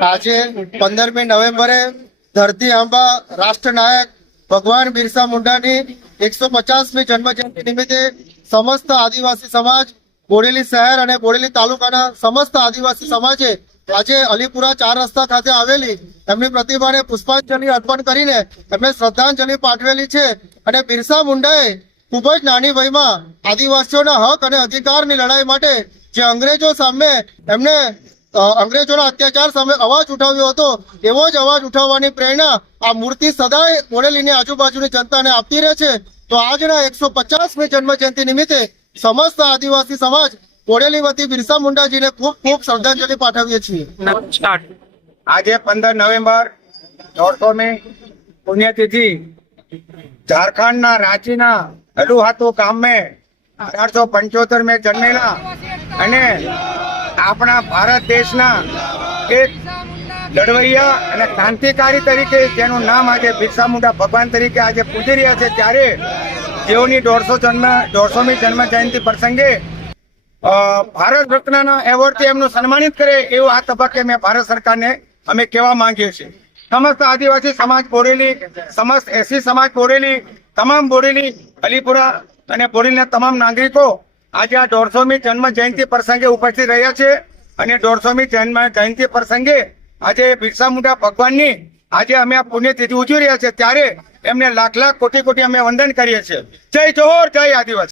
આજે પંદરમી નવેમ્બરે ધરતી આંબા રાષ્ટ્રનાયક ભગવાન બિરસા મુંડાની એકસો પચાસમી જન્મજયંતિ નિમિત્તે સમસ્ત આદિવાસી સમાજ, બોડેલી શહેર અને બોડેલી તાલુકાના સમસ્ત આદિવાસી સમાજે આજે અલીપુરા ચાર રસ્તા ખાતે આવેલી એમની પ્રતિમાને પુષ્પાંજલિ અર્પણ કરીને એમને શ્રદ્ધાંજલિ પાઠવેલી છે અને બિરસા મુંડાએ ખૂબ જ નાની વયમાં આદિવાસીઓના હક અને અધિકારની લડાઈ માટે જે અંગ્રેજો સામે એમને અંગ્રેજોના અત્યાચાર સામે અવાજ ઉઠાવ્યો હતો એવો જ અવાજ ઉઠાવવાની પ્રેરણા આ મૂર્તિ સદાય મોડેલીની આજુબાજુની જનતાને આપતી રહે છે. તો આજના એકસો પચાસમી જન્મ જયંતિ નિમિત્તે સમસ્ત આદિવાસી સમાજ મોડેલી વતી બિરસા મુંડાજીને ખૂબ ખૂબ શ્રદ્ધાંજલિ પાઠવીએ છીએ. આજે પંદર નવેમ્બર દોઢસોમી પુણ્યતિથિ ઝારખંડના રાંચીના અલુહાતુ ગામ અઢારસો પંચોતેર મેં જન્મેલા અને આપણા ભારત દેશના એક લડવૈયા અને ક્રાંતિકારી તરીકે જેનું નામ આજે બિરસા મુંડા ભગવાન તરીકે આજે પૂજી રહ્યા છે ત્યારે તેઓની દોઢસો જન્મ, દોઢસોમી જન્મ જયંતિ પ્રસંગે ભારત રત્નના એવોર્ડથી એમનું સન્માનિત કરે એવું આ તબક્કે મેં ભારત સરકારને અમે કહેવા માંગીએ છીએ. સમસ્ત આદિવાસી સમાજ બોરેલી, સમસ્ત એસી સમાજ બોરેલી, તમામ બોરેલી, અલીપુરા અને બોરેલીના તમામ નાગરિકો આજે આ દોઢસોમી જન્મ જયંતિ પ્રસંગે ઉપસ્થિત રહ્યા છે અને દોઢસોમી જન્મ જયંતિ પ્રસંગે આજે બિરસા મુંડા ભગવાનની આજે અમે આ પુણ્યતિથિ ઉજવી રહ્યા છીએ ત્યારે એમને લાખ લાખ કોટી કોટી અમે વંદન કરીએ છીએ. જય જોહર, જય આદિવાસી.